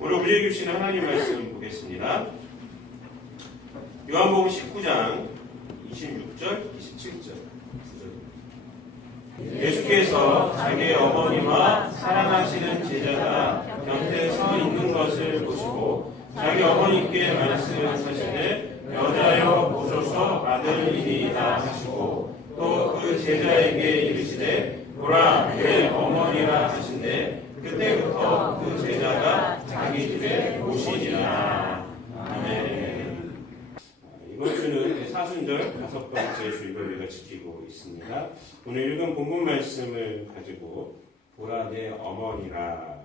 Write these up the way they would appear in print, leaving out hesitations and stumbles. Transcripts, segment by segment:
오늘 우리에게 주시는 하나님 말씀 보겠습니다. 요한복음 19장 26절, 27절. 예수께서 자기의 어머니와 사랑하시는 제자가 곁에 서 있는 것을 보시고 자기 어머니께 말씀하시되 여자여 보소서 아들이니이다 하시고 또 그 제자에게 이르시되 보라 내 어머니라 하신대 그때부터 그 제자가 자기 집에 오시니라. 아멘. 이번 주는 사순절 5번째 주일을 우리가 지키고 있습니다. 오늘 읽은 본문 말씀을 가지고 보라 내 어머니라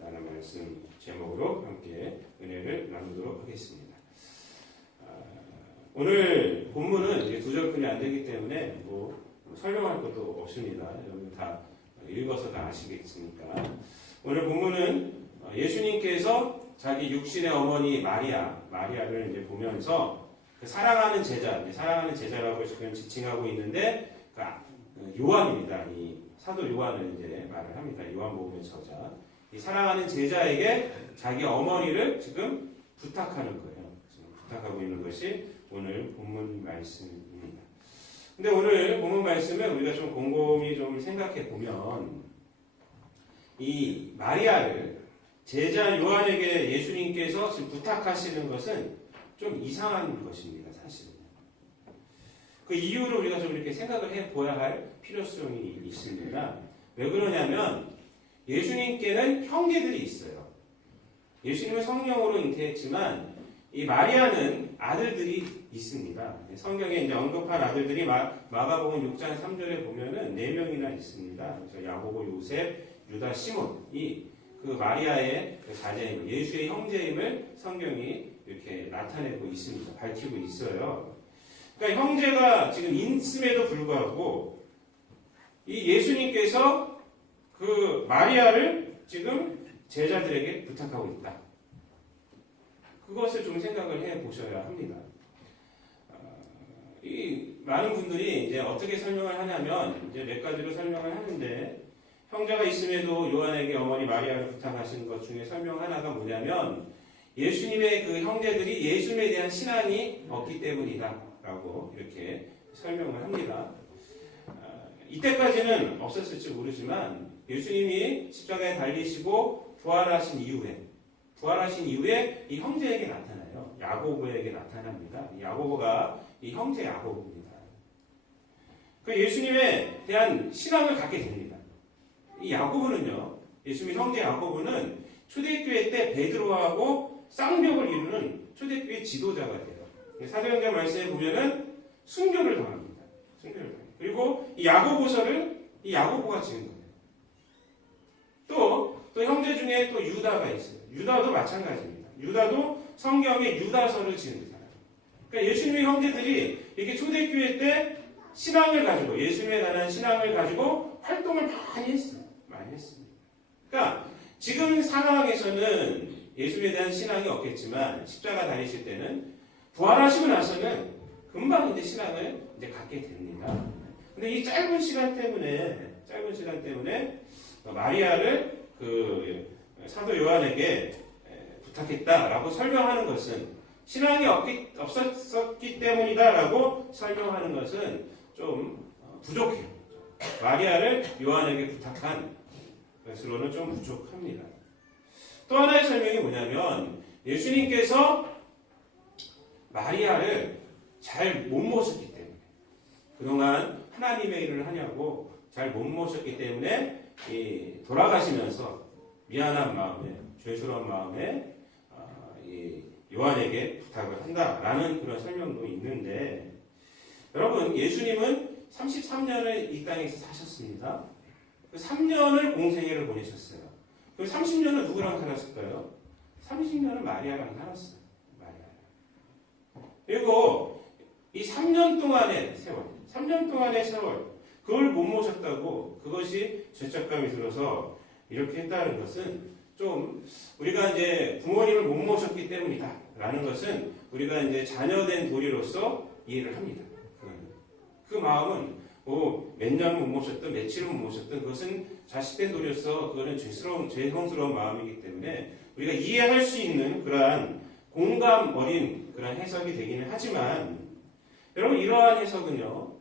라는 말씀 제목으로 함께 은혜를 나누도록 하겠습니다. 오늘 본문은 두절뿐이 안 되기 때문에 설명할 것도 없습니다. 여러분 다 읽어서 다 아시겠습니까? 오늘 본문은 예수님께서 자기 육신의 어머니 마리아를 이제 보면서 사랑하는 제자라고 지금 지칭하고 있는데 요한입니다. 이 사도 요한을 이제 말을 합니다. 요한복음의 저자. 이 사랑하는 제자에게 자기 어머니를 지금 부탁하는 거예요. 지금 부탁하고 있는 것이 오늘 본문 말씀입니다. 근데 오늘 본문 말씀을 우리가 좀 곰곰이 좀 생각해 보면 이 마리아를 제자 요한에게 예수님께서 지금 부탁하시는 것은 좀 이상한 것입니다. 사실은. 그 이유를 우리가 좀 이렇게 생각을 해 보아야 할 필요성이 있습니다. 왜 그러냐면 예수님께는 형제들이 있어요. 예수님은 성령으로 잉태했지만 이 마리아는 아들들이 있습니다. 성경에 이제 언급한 아들들이 마가복음 6장 3절에 보면은 4명이나 있습니다. 그래서 야고보, 요셉, 유다, 시몬이 그 마리아의 자제임을, 예수의 형제임을 성경이 이렇게 나타내고 있습니다. 밝히고 있어요. 그러니까 형제가 지금 있음에도 불구하고 이 예수님께서 그 마리아를 지금 제자들에게 부탁하고 있다. 그것을 좀 생각을 해 보셔야 합니다. 이 많은 분들이 이제 어떻게 설명을 하냐면 이제 몇 가지로 설명을 하는데 형제가 있음에도 요한에게 어머니 마리아를 부탁하신 것 중에 설명 하나가 뭐냐면 예수님의 그 형제들이 예수님에 대한 신앙이 없기 때문이다라고 이렇게 설명을 합니다. 이때까지는 없었을지 모르지만 예수님이 십자가에 달리시고 부활하신 이후에 이 형제에게 나타나요. 야고보에게 나타납니다. 야고보가 이 형제 야고보입니다. 그 예수님에 대한 신앙을 갖게 됩니다. 이 야고보는요, 예수님의 형제 야고보는 초대교회 때 베드로하고 쌍벽을 이루는 초대교회 지도자가 돼요. 사도행전 말씀에 보면은 순교를 당합니다. 그리고 이 야고보서를 이 야고보가 지은 거예요. 또 형제 중에 또 유다가 있어요. 유다도 마찬가지입니다. 유다도 성경에 유다서를 지은 사람. 그러니까 예수님의 형제들이 이렇게 초대교회 때 신앙을 가지고 예수님에 관한 신앙을 가지고 활동을 많이 했습니다. 그러니까 지금 상황에서는 예수님에 대한 신앙이 없겠지만 십자가 달리실 때는 부활하시고 나서는 금방 이제 신앙을 이제 갖게 됩니다. 근데 이 짧은 시간 때문에 마리아를 그 사도 요한에게 부탁했다라고 설명하는 것은 신앙이 없었기 때문이다라고 설명하는 것은 좀 부족해요. 마리아를 요한에게 부탁한 것으로는 좀 부족합니다. 또 하나의 설명이 뭐냐면 예수님께서 마리아를 잘 못 모셨기 때문에 그동안 하나님의 일을 하냐고 잘 못 모셨기 때문에 돌아가시면서 미안한 마음에 죄스러운 마음에 요한에게 부탁을 한다라는 그런 설명도 있는데 여러분 예수님은 33년을 이 땅에서 사셨습니다. 그 3년을 공생애를 보내셨어요. 그 30년은 누구랑 살았을까요? 30년은 마리아랑 살았어요. 그리고 이 3년 동안의 세월 그걸 못 모셨다고 그것이 죄책감이 들어서 이렇게 했다는 것은 좀 우리가 이제 부모님을 못 모셨기 때문이다라는 것은 우리가 이제 자녀된 도리로서 이해를 합니다. 그 마음은 몇 년 못 모셨든 며칠을 못 모셨든 그것은 자식된 도리로서 그거는 죄성스러운 마음이기 때문에 우리가 이해할 수 있는 그러한 공감 어린 그런 해석이 되기는 하지만 여러분 이러한 해석은요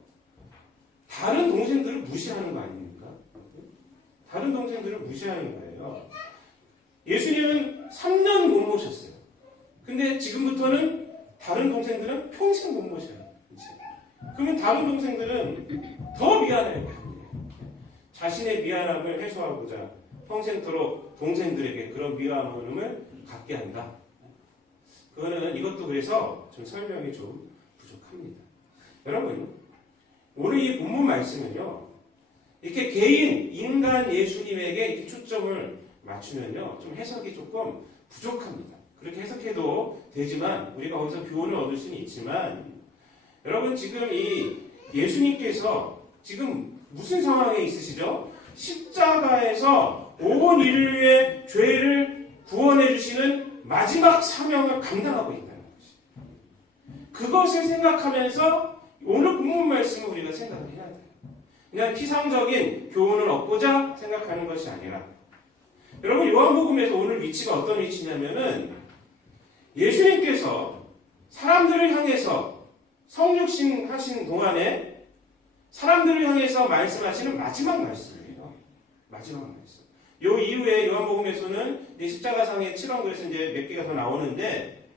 다른 동생들을 무시하는 거 아닙니까? 다른 동생들을 무시하는 거예요. 예수님은 3년 못 모셨어요. 근데 지금부터는 다른 동생들은 평생 못 모셔요. 그치? 그러면 다른 동생들은 더 미안해요. 자신의 미안함을 해소하고자 평생토록 동생들에게 그런 미안함을 갖게 한다. 그거는 이것도 그래서 좀 설명이 좀 부족합니다. 여러분, 오늘 이 본문 말씀은요, 이렇게 개인, 인간 예수님에게 이렇게 초점을 맞추면요, 좀 해석이 조금 부족합니다. 그렇게 해석해도 되지만, 우리가 거기서 교훈을 얻을 수는 있지만, 여러분, 지금 이 예수님께서 지금 무슨 상황에 있으시죠? 십자가에서 온 인류의 죄를 구원해 주시는 마지막 사명을 감당하고 있다는 것이. 그것을 생각하면서 오늘 본문 말씀을 우리가 생각을 해야 돼요. 그냥 피상적인 교훈을 얻고자 생각하는 것이 아니라 여러분 요한복음에서 오늘 위치가 어떤 위치냐면은 예수님께서 사람들을 향해서 성육신 하신 동안에 사람들을 향해서 말씀하시는 마지막 말씀이에요. 마지막 말씀. 요 이후에 요한복음에서는 십자가상의 7원 그래서 이제 몇 개가 더 나오는데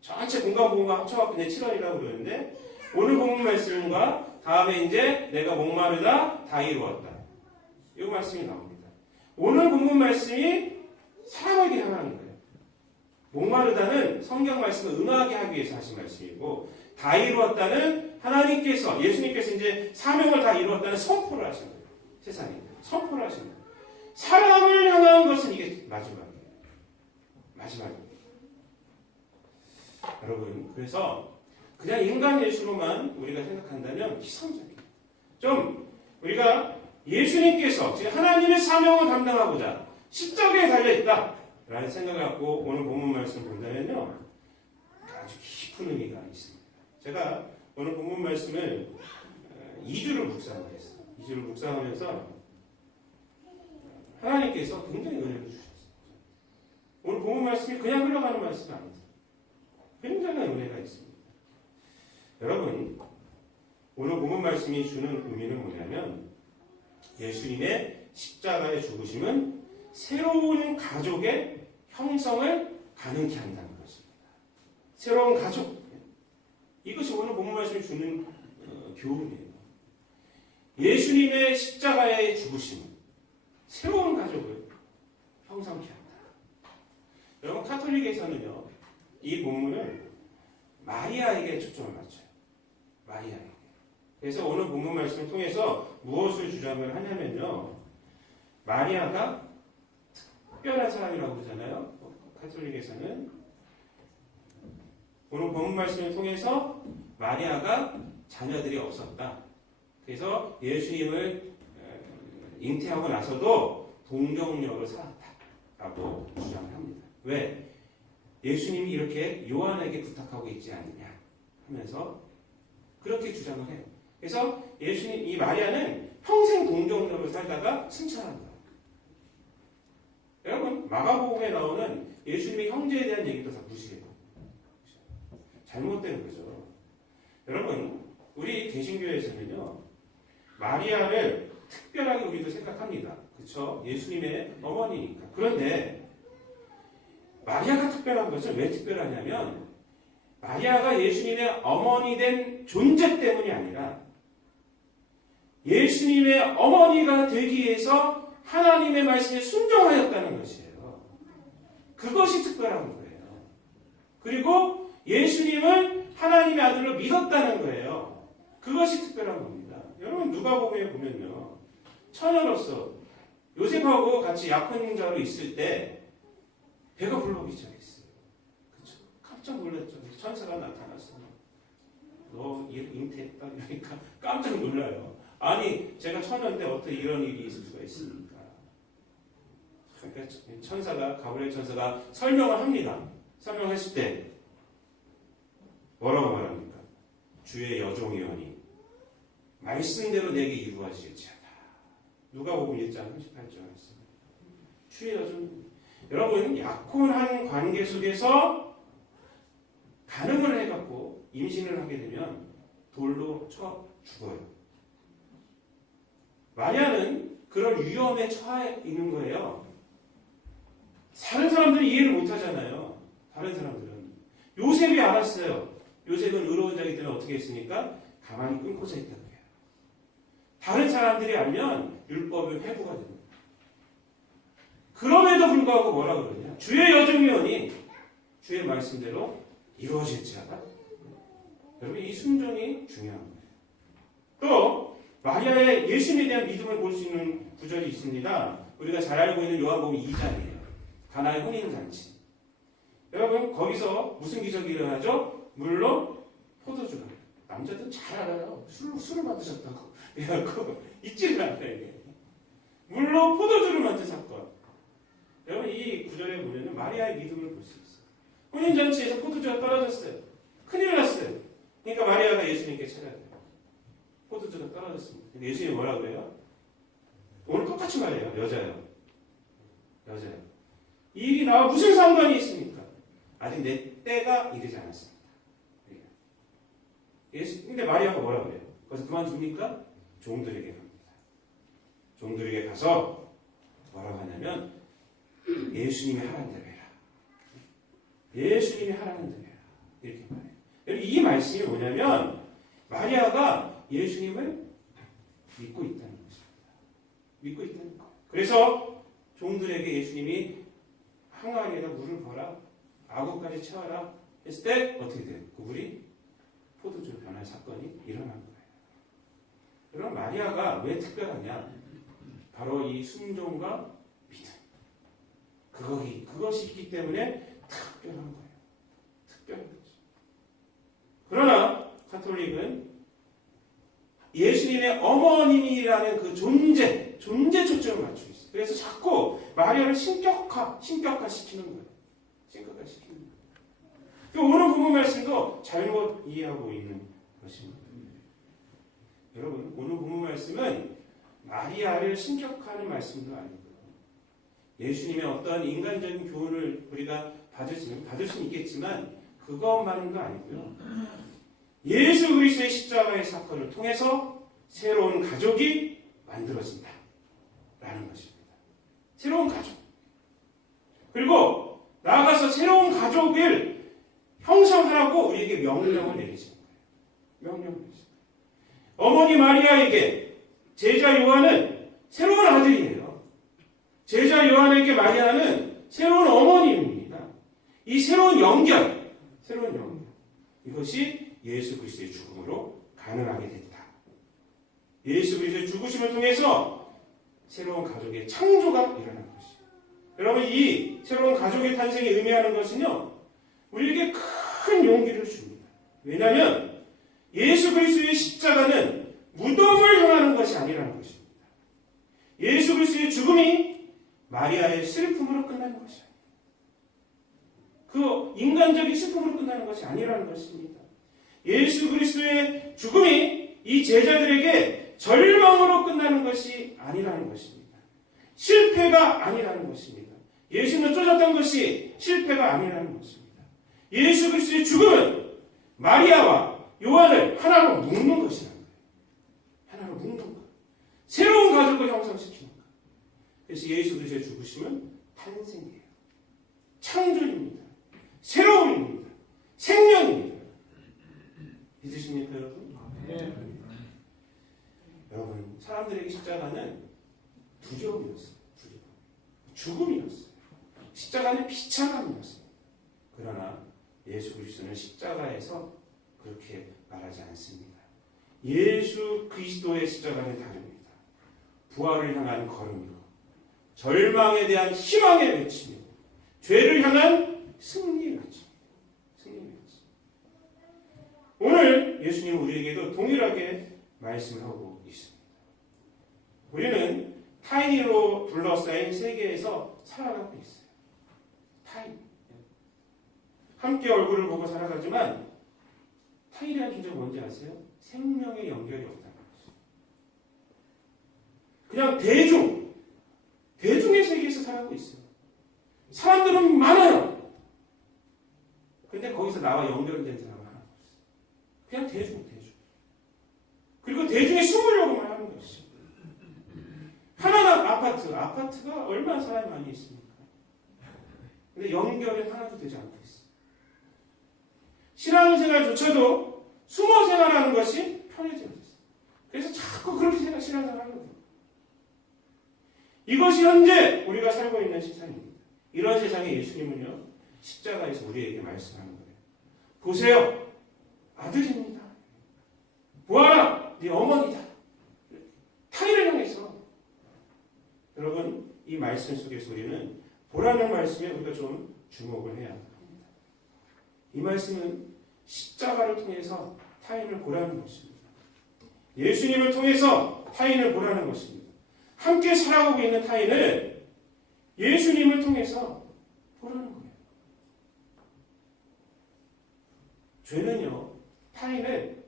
전체 공간복음과 합쳐갖고 이제 7원이라고 그러는데 오늘 본문 말씀과 다음에 이제 내가 목마르다 다 이루었다. 이 말씀이 나옵니다. 오늘 본문 말씀이 사람에게 향하는 거예요. 목마르다는 성경 말씀을 응하게 하기 위해서 하신 말씀이고 다 이루었다는 하나님께서 예수님께서 이제 사명을 다 이루었다는 선포를 하신 거예요. 세상에 선포를 하신 거예요. 사람을 향한 것은 이게 마지막이에요. 마지막입니다. 여러분 그래서 그냥 인간 예수로만 우리가 생각한다면 희성적이에요. 좀 우리가 예수님께서 지금 하나님의 사명을 감당하고자 십자가에 달려있다 라는 생각을 갖고 오늘 본문 말씀을 본다면요 아주 깊은 의미가 있습니다. 제가 오늘 본문 말씀을 2주를 묵상을 했어요. 2주를 묵상하면서 하나님께서 굉장히 은혜를 주셨어요. 오늘 본문 말씀이 그냥 흘러가는 말씀이 아닙니다. 굉장한 은혜가 있습니다. 여러분, 오늘 본문 말씀이 주는 의미는 뭐냐면 예수님의 십자가의 죽으심은 새로운 가족의 형성을 가능케 한다는 것입니다. 새로운 가족. 이것이 오늘 본문 말씀이 주는 교훈이에요. 예수님의 십자가의 죽으심은 새로운 가족을 형성케 한다. 여러분 카톨릭에서는요. 이 본문을 마리아에게 초점을 맞춰요. 마리아에게. 그래서 오늘 본문 말씀을 통해서 무엇을 주장을 하냐면요. 마리아가 특별한 사람이라고 그러잖아요. 카톨릭에서는 오늘 본문 말씀을 통해서 마리아가 자녀들이 없었다. 그래서 예수님을 잉태하고 나서도 동정녀로 살았다라고 주장을 합니다. 왜? 예수님이 이렇게 요한에게 부탁하고 있지 않느냐 하면서 그렇게 주장을 해요. 그래서 예수님, 이 마리아는 평생 동정녀로 살다가 승천한다. 여러분, 마가복음에 나오는 예수님의 형제에 대한 얘기도 다 무시해요. 잘못된 거죠. 여러분, 우리 개신교에서는요, 마리아를 특별하게 우리도 생각합니다. 그렇죠? 예수님의 어머니니까. 그런데 마리아가 특별한 것은 왜 특별하냐면 마리아가 예수님의 어머니 된 존재 때문이 아니라 예수님의 어머니가 되기 위해서 하나님의 말씀에 순종하였다는 것이에요. 그것이 특별한 거예요. 그리고 예수님을 하나님의 아들로 믿었다는 거예요. 그것이 특별한 겁니다. 여러분 누가복음에 보면요. 처녀로서 요셉하고 같이 약혼자로 있을 때 배가 불러오기 시작했어요. 그쵸? 깜짝 놀랐죠. 천사가 나타났어. 너 잉태했다? 이러니까 깜짝 놀라요. 아니 제가 처녀인데 어떻게 이런 일이 있을 수가 있습니까? 그러니까 천사가 가브리엘 천사가 설명을 합니다. 설명했을 때 뭐라고 말합니까? 주의 여종이오니 말씀대로 내게 이루어질지어다. 누가복음 1장 38절 말씀. 주의 여종. 여러분, 약혼한 관계 속에서 가늠을 해갖고 임신을 하게 되면 돌로 쳐 죽어요. 마리아는 그런 위험에 처해 있는 거예요. 다른 사람들이 이해를 못 하잖아요. 다른 사람들은. 요셉이 알았어요. 요셉은 의로운 자이기 때문에 어떻게 했습니까? 가만히 끊고서 했다고 해요. 다른 사람들이 알면 율법이 회부가 됩니다. 그럼에도 불구하고 뭐라 그러냐? 주의 여정이오니 주의 말씀대로 이루어질지어다. 여러분, 이 순종이 중요한 거예요. 또 마리아의 예수님에 대한 믿음을 볼 수 있는 구절이 있습니다. 우리가 잘 알고 있는 요한복음 2장이에요. 가나의 혼인잔치. 여러분, 거기서 무슨 기적이 일어나죠? 물로 포도주가. 남자들은 잘 알아요. 술을 만드셨다고. 그래갖고 잊지를 않아요. 이게. 물로 포도주를 만든 사건. 여러분, 이 구절에 보면 마리아의 믿음을 볼 수 있어요. 혼인잔치에서 포도주가 떨어졌어요. 큰일 났어요. 그러니까 마리아가 예수님께 찾아가요. 포도주가 떨어졌습니다. 예수님이 뭐라 그래요? 오늘 똑같이 말해요. 여자요. 이 일이 나와 무슨 상관이 있습니까? 아직 내 때가 이르지 않았습니다. 근데 마리아가 뭐라 그래요? 그래서 그만둡니까? 종들에게 갑니다. 종들에게 가서 뭐라고 하냐면 예수님이 하라는 대로 해라. 예수님이 하라는 대로 해라. 이렇게 말해요. 이 말씀이 뭐냐면 마리아가 예수님을 믿고 있다는 것입니다. 믿고 있다는 거예요. 그래서 종들에게 예수님이 항아리에다 물을 부어라, 아구까지 채워라 했을 때 어떻게 돼요? 그 물이 포도주로 변할 사건이 일어난 거예요. 그럼 마리아가 왜 특별하냐? 바로 이 순종과 믿음. 그것이 있기 때문에 특별한 거예요. 특별한 거죠. 그러나 카톨릭은 예수님의 어머님이라는 그 존재 초점을 맞추고 있어요. 그래서 자꾸 마리아를 신격화시키는 거예요. 신격화시키는 거예요. 오늘 본문 말씀도 잘못 이해하고 있는 것입니다. 여러분, 오늘 본문 말씀은 마리아를 신격화하는 말씀도 아니고요. 예수님의 어떤 인간적인 교훈을 우리가 받을 수는 있겠지만 그것만도 아니고요. 예수 그리스도의 십자가의 사건을 통해서 새로운 가족이 만들어진다. 라는 것입니다. 새로운 가족. 그리고 나아가서 새로운 가족을 형성하라고 우리에게 명령을 내리시는 거예요. 명령을 내리시는 거예요. 어머니 마리아에게 제자 요한은 새로운 아들이에요. 제자 요한에게 마리아는 새로운 어머니입니다. 이 새로운 연결. 이것이 예수 그리스도의 죽음으로 가능하게 됐다. 예수 그리스도의 죽으심을 통해서 새로운 가족의 창조가 일어난 것이죠. 여러분, 이 새로운 가족의 탄생이 의미하는 것은요, 우리에게 큰 용기를 줍니다. 왜냐하면 예수 그리스도의 십자가는 무덤을 향하는 것이 아니라는 것입니다. 예수 그리스도의 죽음이 마리아의 슬픔으로 끝나는 것이 아니에요. 그 인간적인 슬픔으로 끝나는 것이 아니라는 것입니다. 예수 그리스도의 죽음이 이 제자들에게 절망으로 끝나는 것이 아니라는 것입니다. 실패가 아니라는 것입니다. 예수는 쫓았던 것이 실패가 아니라는 것입니다. 예수 그리스도의 죽음은 마리아와 요한을 하나로 묶는 것이라는 거예요. 하나로 묶는 것. 새로운 가족을 형성시키는 것. 그래서 예수 그리스도의 죽으심은 탄생이에요. 창조입니다. 새로움입니다. 생명입니다. 믿으십니까, 여러분? 네. 여러분, 사람들에게 십자가는 두려움이었어요. 죽음이었어요. 십자가는 비참함이었어요. 그러나 예수 그리스도는 십자가에서 그렇게 말하지 않습니다. 예수 그리스도의 십자가는 다릅니다. 부활을 향한 걸음이고 절망에 대한 희망의 외침이고 죄를 향한 승리의 외침입니다. 오늘 예수님은 우리에게도 동일하게 말씀하고 있습니다. 우리는 타인으로 둘러싸인 세계에서 살아가고 있어요. 타인. 함께 얼굴을 보고 살아가지만 타인이라는 존재가 뭔지 아세요? 생명의 연결이 없다는 거죠. 그냥 대중의 세계에서 살아가고 있어요. 사람들은 많아요. 근데 거기서 나와 연결된 사람은 하나 없어요. 그냥 대중. 그리고 대중에 숨으려고만 하는 것이. 하나는 아파트가 얼마나 사람이 많이 있습니까? 근데 연결이 하나도 되지 않고 있어요. 신앙생활조차도 숨어 생활하는 것이 편해지고 있어요. 그래서 자꾸 그렇게 신앙생활을 하거든요. 이것이 현재 우리가 살고 있는 세상입니다. 이런 세상에 예수님은요, 십자가에서 우리에게 말씀하는 거예요. 보세요, 아들입니다. 보아라, 네 어머니다. 타인을 향해서. 여러분, 이 말씀 속에서 우리는 보라는 말씀에 우리가 좀 주목을 해야 합니다. 이 말씀은 십자가를 통해서 타인을 보라는 것입니다. 예수님을 통해서 타인을 보라는 것입니다. 함께 살아가고 있는 타인을 예수님을 통해서 보라는 거예요. 죄는요, 타인을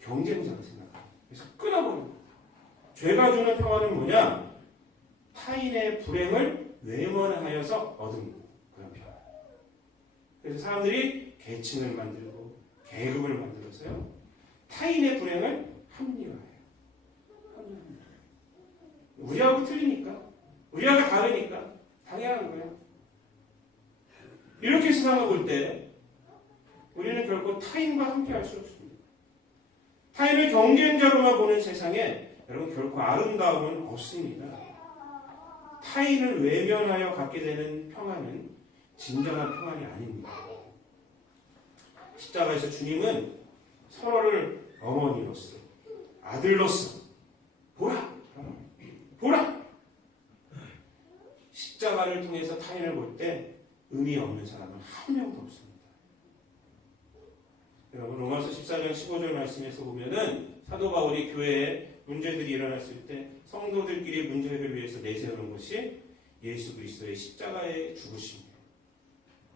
경쟁자로 생각합니다. 그래서 끊어버립니다. 죄가 주는 평화는 뭐냐? 타인의 불행을 외면하여서 얻은 그런 평화. 그래서 사람들이 계층을 만들고 계급을 만들어서요, 타인의 불행을 합리화해요. 우리하고 틀리니까, 우리하고 다르니까 당연한 거예요. 이렇게 세상을 볼 때 우리는 결코 타인과 함께 할 수 없습니다. 타인을 경쟁자로만 보는 세상에 여러분 결코 아름다움은 없습니다. 타인을 외면하여 갖게 되는 평안은 진정한 평안이 아닙니다. 십자가에서 주님은 서로를 어머니로서, 아들로서 보라! 십자가를 통해서 타인을 볼 때 의미 없는 사람은 한 명도 없습니다. 여러분, 로마서 14장 15절 말씀에서 보면은 사도 바울이 교회에 문제들이 일어났을 때 성도들끼리 문제를 위해서 내세우는 것이 예수 그리스도의 십자가의 죽으심이에요.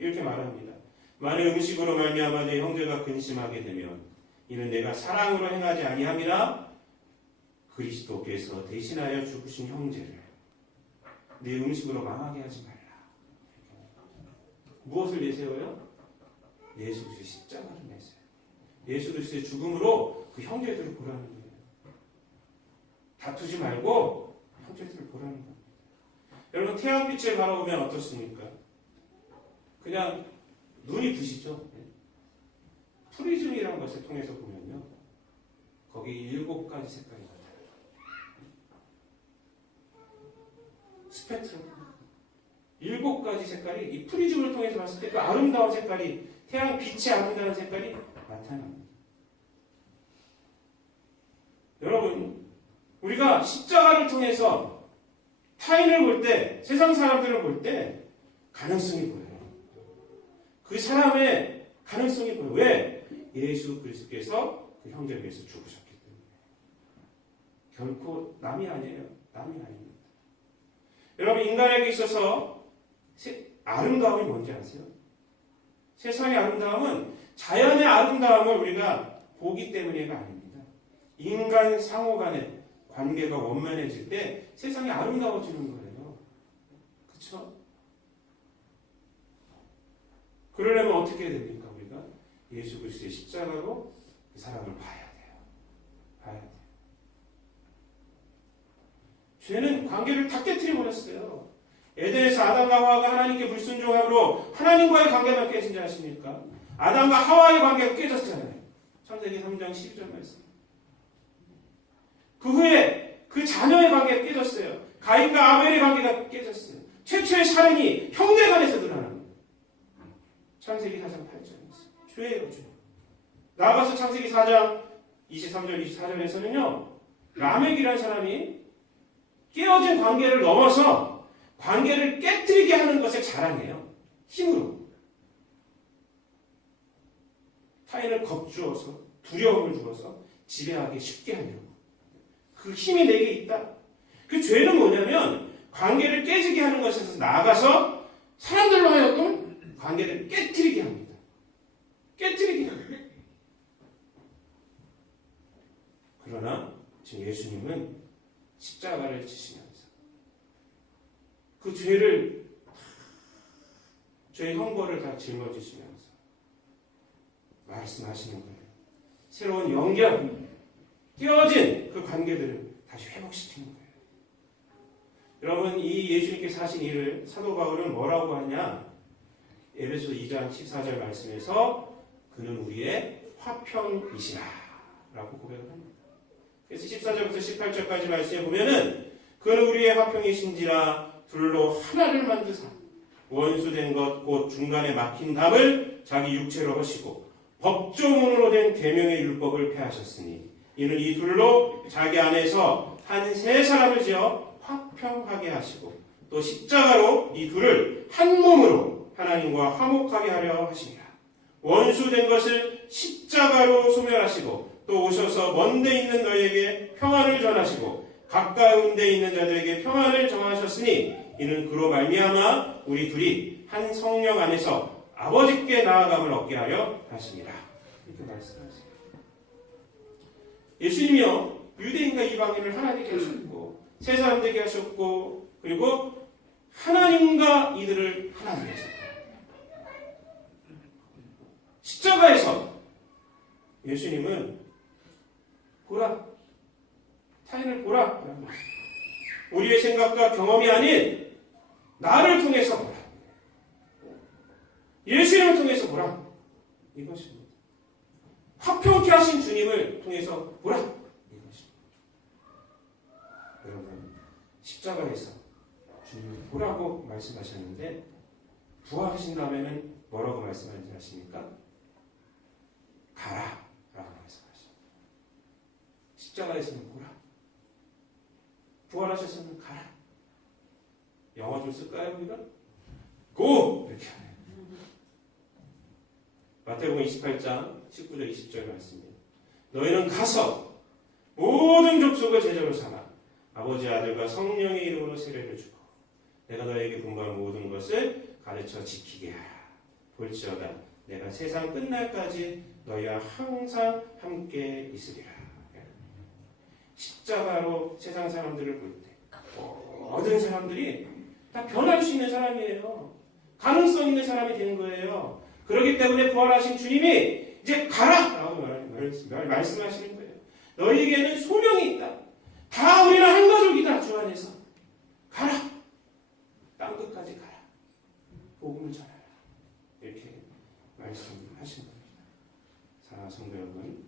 이렇게 말합니다. 만일 음식으로 말미암아 내 형제가 근심하게 되면 이는 내가 사랑으로 행하지 아니함이라. 그리스도께서 대신하여 죽으신 형제를 내 음식으로 망하게 하지 말라. 무엇을 내세워요? 예수 그리스도의 십자가를 내세워요. 예수 그리스도의 죽음으로 그 형제들을 보라는 거예요. 다투지 말고 형제들을 보라는 겁니다. 여러분, 태양빛을 바라보면 어떻습니까? 그냥 눈이 부시죠. 프리즘이라는 것을 통해서 보면요, 거기 7가지 색깔이 나타나요. 스펙트럼 7가지 색깔이 이 프리즘을 통해서 봤을 때 그 아름다운 색깔이, 태양빛이 아름다운 색깔이 나타납니다. 여러분, 우리가 십자가를 통해서 타인을 볼 때, 세상 사람들을 볼 때 가능성이 보여요. 그 사람의 가능성이 보여요. 왜? 예수 그리스도께서 그 형제를 위해서 죽으셨기 때문에. 결코 남이 아니에요. 남이 아닙니다. 여러분, 인간에게 있어서 아름다움이 뭔지 아세요? 세상의 아름다움은 자연의 아름다움을 우리가 보기 때문에가 아닙니다. 인간 상호 간의 관계가 원만해질 때 세상이 아름다워지는 거예요. 그렇죠? 그러려면 어떻게 해야 됩니까? 우리가 예수 그리스도의 십자가로 그 사람을 봐야 돼요. 봐야 돼요. 죄는 관계를 다 깨트려버렸어요. 에덴에서 아담과 하와가 하나님께 불순종함으로 하나님과의 관계만 깨진지 아십니까? 아담과 하와의 관계가 깨졌잖아요. 창세기 3장 12절 말씀. 그 후에 그 자녀의 관계가 깨졌어요. 가인과 아벨의 관계가 깨졌어요. 최초의 살인이 형제 간에서 드러나는 거예요. 창세기 4장 8절 말씀. 죄예요, 죄. 나아가서 창세기 4장 23절, 24절에서는요, 라멕이라는 사람이 깨어진 관계를 넘어서 관계를 깨뜨리게 하는 것을 자랑해요. 힘으로. 타인을 겁주어서, 두려움을 주어서 지배하기 쉽게 하려고. 그 힘이 내게 있다. 그 죄는 뭐냐면 관계를 깨지게 하는 것에서 나아가서 사람들로 하여금 관계를 깨뜨리게 합니다. 깨뜨리게 합니다. 그러나 지금 예수님은 십자가를 지시면서 그 죄를 저희 형벌을 다 짊어지시면서 말씀하시는 거예요. 새로운 연결, 깨어진 그 관계들을 다시 회복시키는 거예요. 여러분, 이 예수님께서 하신 일을 사도 바울은 뭐라고 하냐? 에베소 2장 14절 말씀에서 그는 우리의 화평이시라 라고 고백을 합니다. 그래서 14절부터 18절까지 말씀해 보면은 그는 우리의 화평이신지라 둘로 하나를 만드사 원수된 것 곧 중간에 막힌 담을 자기 육체로 하시고 법조문으로 된 계명의 율법을 폐하셨으니 이는 이 둘로 자기 안에서 한 세 사람을 지어 화평하게 하시고 또 십자가로 이 둘을 한 몸으로 하나님과 화목하게 하려 하시니라. 원수된 것을 십자가로 소멸하시고 또 오셔서 먼 데 있는 너희에게 평안을 전하시고 가까운 데 있는 자들에게 평안을 정하셨으니 이는 그로 말미암아 우리 둘이 한 성령 안에서 아버지께 나아감을 얻게 하려 하시니라. 이렇게 말씀하세요. 예수님이요 유대인과 이방인을 하나 되게 하셨고 세 사람 되게 하셨고 그리고 하나님과 이들을 하나 되게 하셨고 십자가에서 예수님은 보라 타인을 보라 우리의 생각과 경험이 아닌 나를 통해서 보라 예수님을 통해서 보라 이것입니다. 화평케 하신 주님을 통해서 보라 이것입니다. 여러분 십자가에서 주님을 보라고 말씀하셨는데 부활하신 다음에는 뭐라고 말씀하는지 아십니까? 가라 라고 말씀하십니다. 십자가에서는 보라 부활하셔서는 가라. 영어 좀 쓸까요 우리가? 고! 이렇게 하네요. 마태복음 28장 19절 20절 말씀입니다. 너희는 가서 모든 족속을 제자로 삼아 아버지 아들과 성령의 이름으로 세례를 주고 내가 너에게 분부한 모든 것을 가르쳐 지키게 하라. 볼지어다 내가 세상 끝날까지 너희와 항상 함께 있으리라. 십자가로 세상 사람들을 볼 때 모든 사람들이 다 변할 수 있는 사람이에요. 가능성 있는 사람이 되는 거예요. 그렇기 때문에 부활하신 주님이 이제 가라! 라고 말씀하시는 거예요. 너희에게는 소명이 있다. 다 우리는 한 가족이다. 주 안에서. 가라! 땅끝까지 가라. 복음을 전하라. 이렇게 말씀하신 겁니다. 사랑하는 성도 여러분,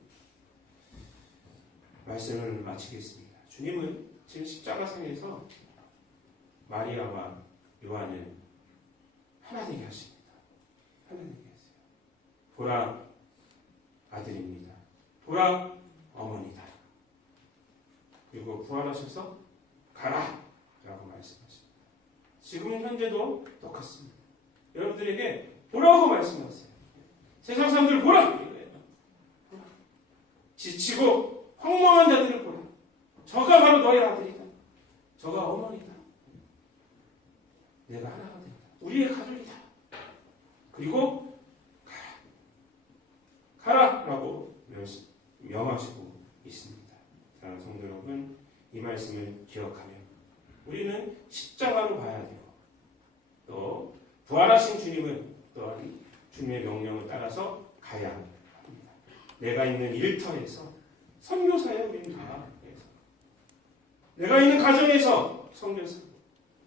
말씀을 마치겠습니다. 주님은 지금 십자가상에서 마리아와 요한을 하나 되게 하십니다. 하나 되게 하세요. 보라 아들입니다. 보라 어머니다. 그리고 부활하셔서 가라 라고 말씀하십니다. 지금 현재도 똑같습니다. 여러분들에게 보라고 말씀하세요. 세상 사람들 보라! 지치고 황망한 자들을 보라. 저가 바로 너의 아들이다. 저가 어머니다. 내가 하나가 된다. 우리의 가족이다. 그리고 가라 라고 명하시고 있습니다. 사랑하는 성도 여러분, 이 말씀을 기억하며 우리는 십자가로 봐야 되고 또 부활하신 주님을 또한 주님의 명령을 따라서 가야 합니다. 내가 있는 일터에서 선교사예요. 우리는 다. 내가 있는 가정에서 선교사.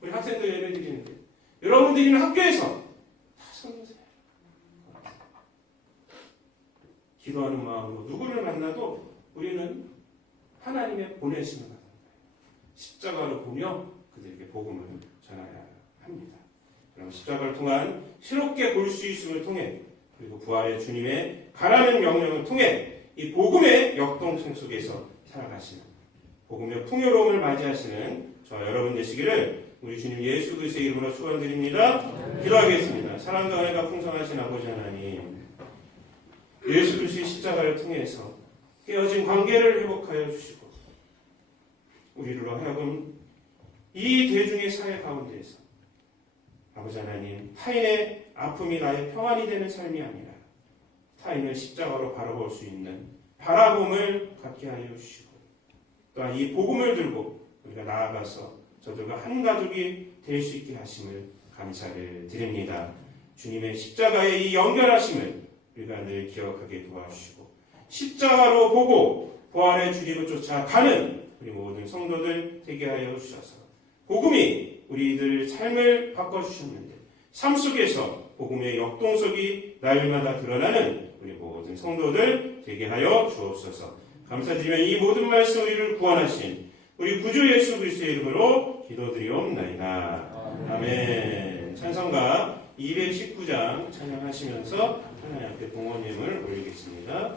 우리 학생들 예배 드리는데 여러분들이 있는 학교에서 다 선교사예요. 기도하는 마음으로 누구를 만나도 우리는 하나님의 보내심을 받는 거예요. 십자가로 보며 그들에게 복음을 전하여야 합니다. 그럼 십자가를 통한 새롭게 볼 수 있음을 통해 그리고 부활의 주님의 가라는 명령을 통해 이 복음의 역동성 속에서 살아가시는 복음의 풍요로움을 맞이하시는 저 여러분 되시기를 우리 주님 예수 그리스도의 이름으로 축원드립니다. 기도하겠습니다. 사랑과 은혜가 풍성하신 아버지 하나님, 예수 그리스도의 십자가를 통해서 깨어진 관계를 회복하여 주시고 우리로 하여금 이 대중의 사회 가운데에서 아버지 하나님, 타인의 아픔이 나의 평안이 되는 삶이 아니라 타인을 십자가로 바라볼 수 있는 바라봄을 갖게 하여 주시고 또한 이 복음을 들고 우리가 나아가서 저들과 한 가족이 될 수 있게 하심을 감사를 드립니다. 주님의 십자가의 이 연결하심을 우리가 늘 기억하게 도와주시고 십자가로 보고 부활의 주님을 쫓아가는 우리 모든 성도들 되게 하여 주셔서 복음이 우리들 삶을 바꿔주셨는데 삶 속에서 복음의 역동성이 날마다 드러나는 우리 모든 성도들 되게 하여 주옵소서. 감사드리며 이 모든 말씀 우리를 구원하신 우리 구주 예수 그리스도의 이름으로 기도드리옵나이다. 아멘. 찬송가 219장 찬양하시면서 하나님 앞에 봉헌예물 올리겠습니다.